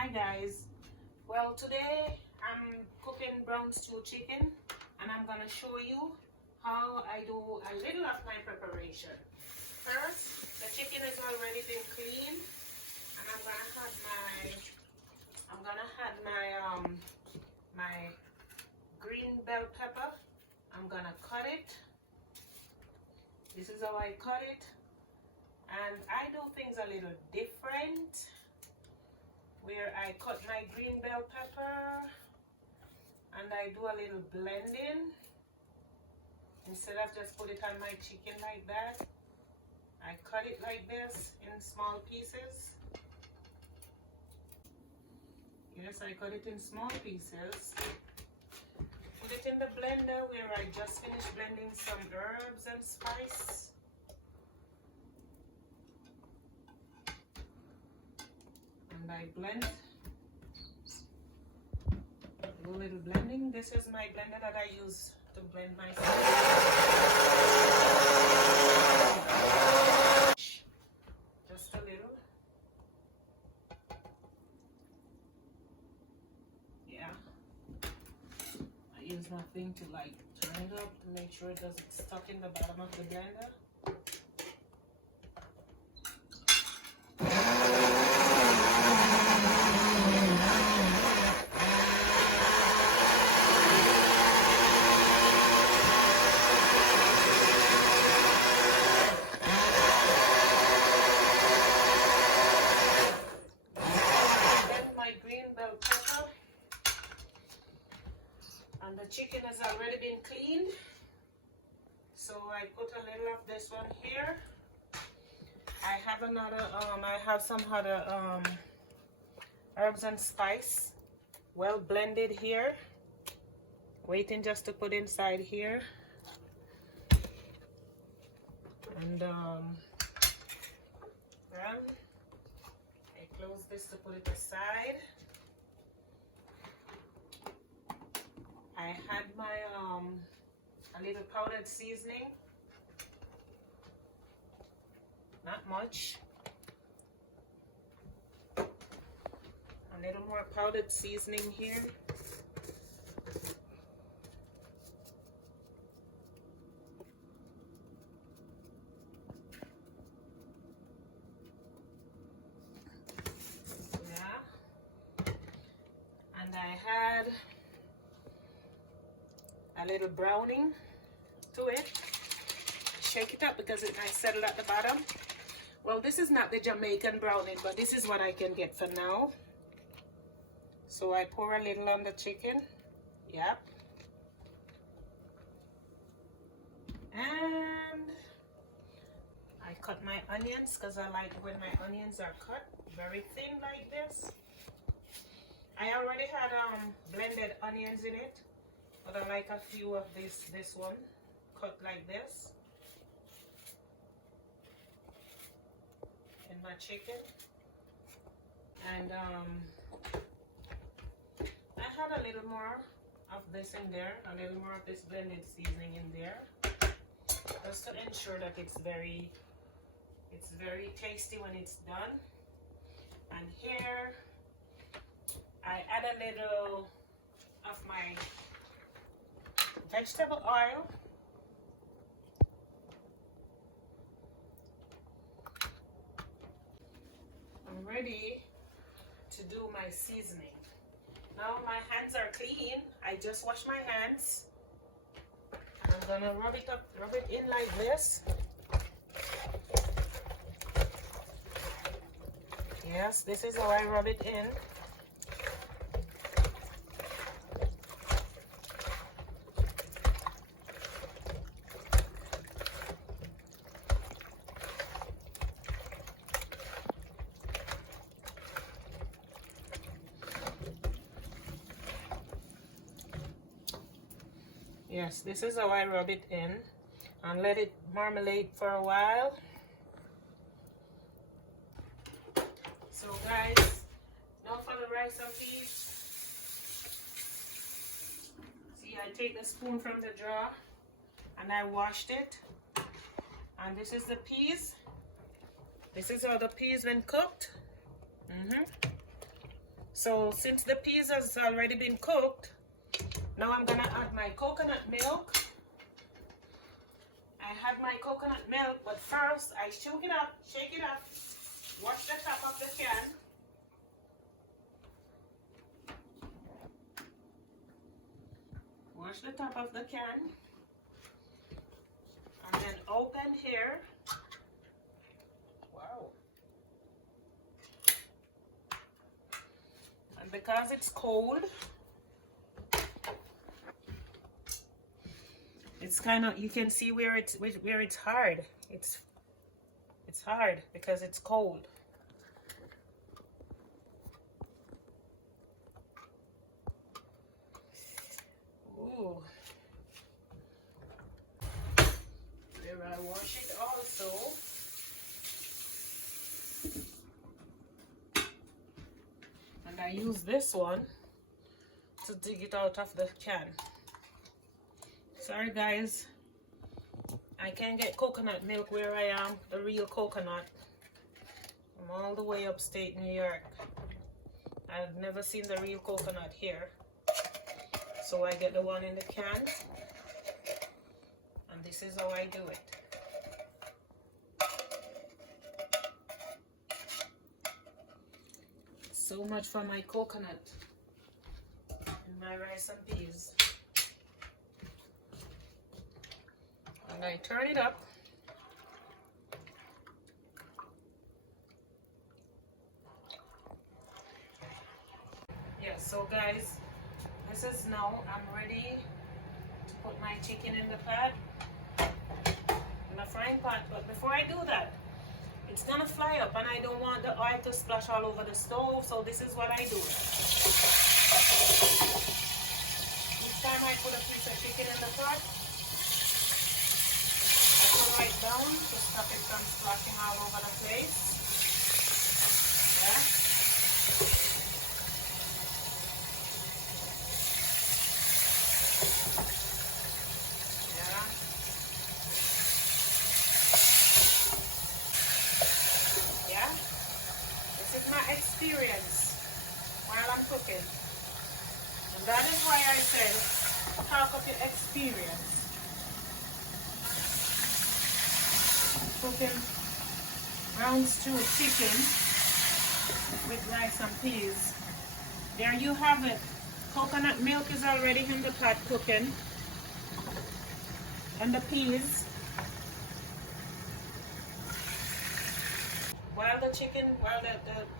Hi guys, well today I'm cooking brown stew chicken and I'm gonna show you how I do a little of my preparation. First, the chicken has already been cleaned and I'm gonna add my green bell pepper. I'm gonna cut it. This is how I cut it, and I do things a little different, where I cut my green bell pepper and I do a little blending. Instead of just put it on my chicken like that, I cut it like this in small pieces. Yes, I cut it in small pieces. Put it in the blender where I just finished blending some herbs and spice. And I blend, do a little blending. This is my blender that I use to blend my just a little. Yeah. I use my thing to like turn it up to make sure it doesn't stuck in the bottom of the blender. And the chicken has already been cleaned, so I put a little of this one here. I have another I have some other herbs and spice well blended here, waiting just to put inside here. And then I close this to put it aside. I had my a little powdered seasoning, not much, a little more powdered seasoning here. Yeah, and I had a little browning to it. Shake it up because it might settle at the bottom. Well, this is not the Jamaican browning, but this is what I can get for now. So I pour a little on the chicken. Yep. And I cut my onions because I like when my onions are cut very thin like this. I already had blended onions in it, but I like a few of this one cut like this in my chicken. And I had a little more of this in there, a little more of this blended seasoning in there, just to ensure that it's very tasty when it's done. And here I add a little of my vegetable oil. I'm ready to do my seasoning. Now my hands are clean. I just washed my hands. And I'm gonna rub it in like this. Yes, this is how I rub it in. Yes, this is how I rub it in and let it marmalade for a while. So guys, now for the rice and peas. See, I take the spoon from the jar and I washed it. And this is the peas. This is how the peas been cooked. So since the peas has already been cooked, now I'm gonna add my coconut milk. I had my coconut milk, but first I shake it up, wash the top of the can. Wash the top of the can. And then open here. Wow. And because it's cold, it's kind of, you can see where it's hard. It's hard because it's cold. Ooh. There, I wash it also. And I use this one to dig it out of the can. Sorry guys, I can't get coconut milk where I am, the real coconut. I'm all the way upstate New York. I've never seen the real coconut here. So I get the one in the can. And this is how I do it. So much for my coconut and my rice and peas. And I turn it up. Yes, so guys, this is now, I'm ready to put my chicken in the pot, in the frying pan. But before I do that, it's gonna fly up and I don't want the oil to splash all over the stove, so this is what I do. Each time I put a piece of chicken in the pot, right down to stop it from splashing all over the place. Yeah. Yeah. Yeah. This is my experience while I'm cooking. And that is why I said, talk of your experience. Cooking brown stew chicken with rice and peas. There you have it. Coconut milk is already in the pot cooking. And the peas. While the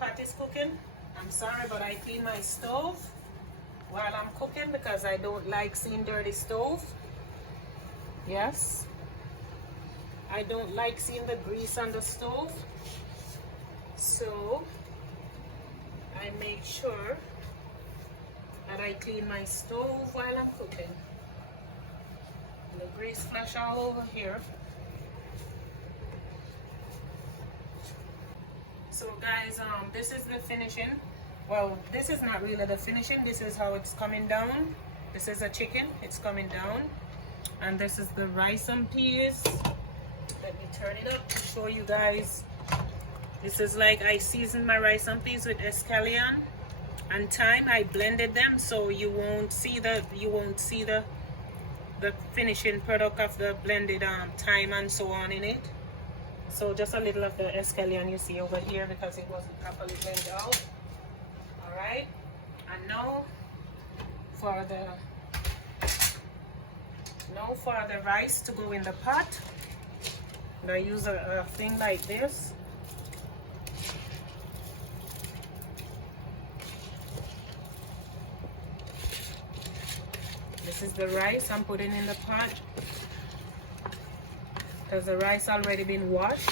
pot is cooking, I'm sorry, but I clean my stove while I'm cooking because I don't like seeing dirty stove. Yes. I don't like seeing the grease on the stove, so I make sure that I clean my stove while I'm cooking. And the grease splash all over here. So guys, this is the finishing. Well, this is not really the finishing. This is how it's coming down. This is a chicken. It's coming down, and this is the rice and peas. Let me turn it up to show you guys. This is like I seasoned my rice and peas with scallion and thyme. I blended them so you won't see the finishing product of the blended thyme and so on in it. So just a little of the scallion you see over here because it wasn't properly blended out. All right, and now for the rice to go in the pot. And I use a thing like this. This is the rice I'm putting in the pot because the rice already been washed.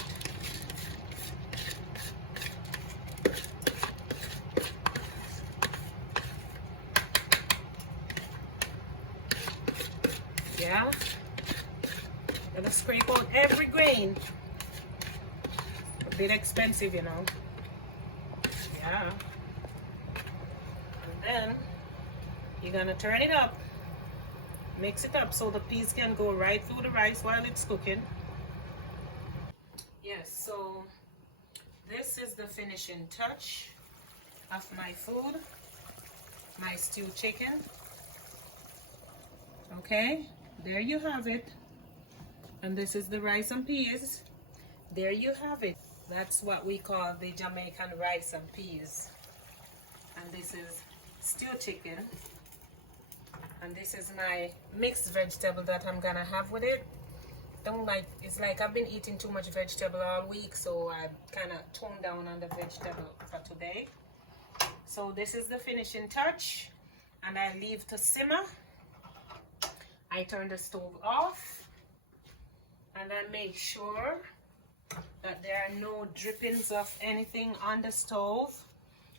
Yeah. Gonna scrape out every grain. A bit expensive, you know. Yeah. And then you're gonna turn it up, mix it up so the peas can go right through the rice while it's cooking. Yes, so this is the finishing touch. of my food, my stewed chicken. Okay, there you have it. And this is the rice and peas. There you have it. That's what we call the Jamaican rice and peas. And this is stewed chicken. And this is my mixed vegetable that I'm gonna have with it. It's like I've been eating too much vegetable all week, so I kind of toned down on the vegetable for today. So this is the finishing touch, and I leave to simmer. I turn the stove off, and I make sure that there are no drippings of anything on the stove,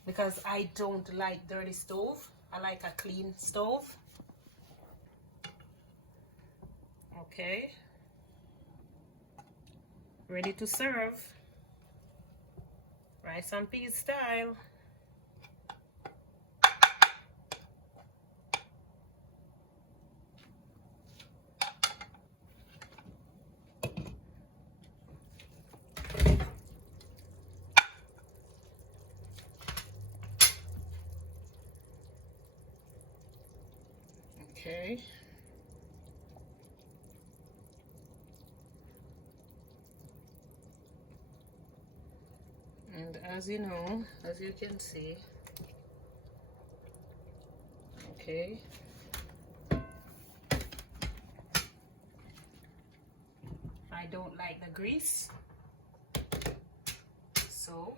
because I don't like dirty stove. I like a clean stove. Okay. Ready to serve. Rice and peas style. Okay. And as you know, as you can see, okay, I don't like the grease, so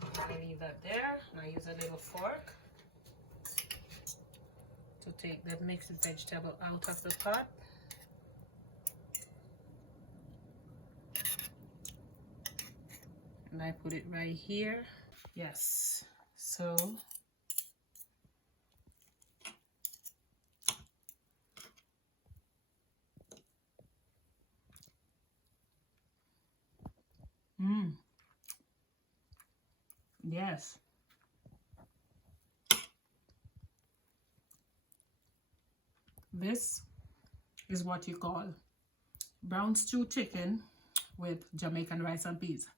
I'm gonna leave that there, and I use a little fork to take the mixed vegetable out of the pot. And I put it right here. Yes, so yes, this is what you call brown stew chicken with Jamaican rice and peas.